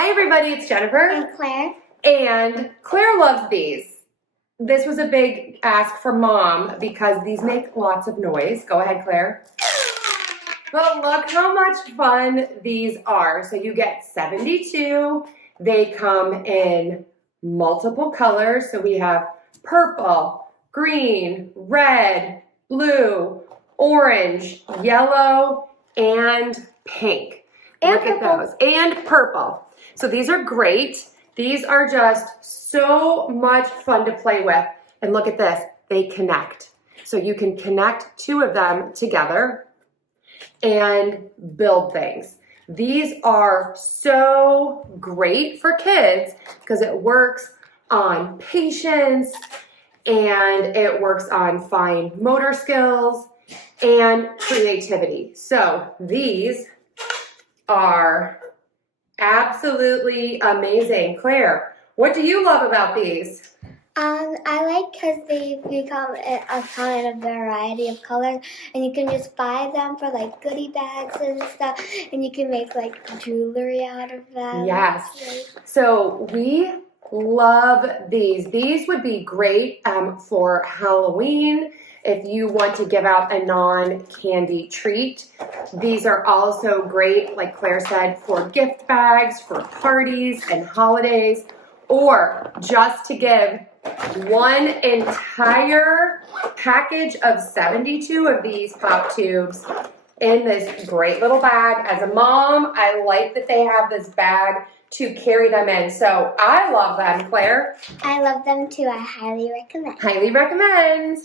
Hi everybody, it's Jennifer. And Claire. And Claire loves these. This was a big ask for Mom because these make lots of noise. Go ahead, Claire. But look how much fun these are. So you get 72. They come in multiple colors. So we have purple, green, red, blue, orange, yellow, and pink. And look at those. And purple. So these are great. These are just so much fun to play with. And look at this, they connect. So you can connect two of them together and build things. These are so great for kids because it works on patience and it works on fine motor skills and creativity. So these are absolutely amazing. Claire, what do you love about these? I like because they become in a variety of colors, and you can just buy them for like goodie bags and stuff, and you can make like jewelry out of them. Yes. So we love these. These would be great for Halloween if you want to give out a non-candy treat. These are also great, like Claire said, for gift bags, for parties and holidays, or just to give one entire package of 72 of these pop tubes in this great little bag. As a mom, I like that they have this bag to carry them in. So I love them, Claire. I love them too. I highly recommend. Highly recommend.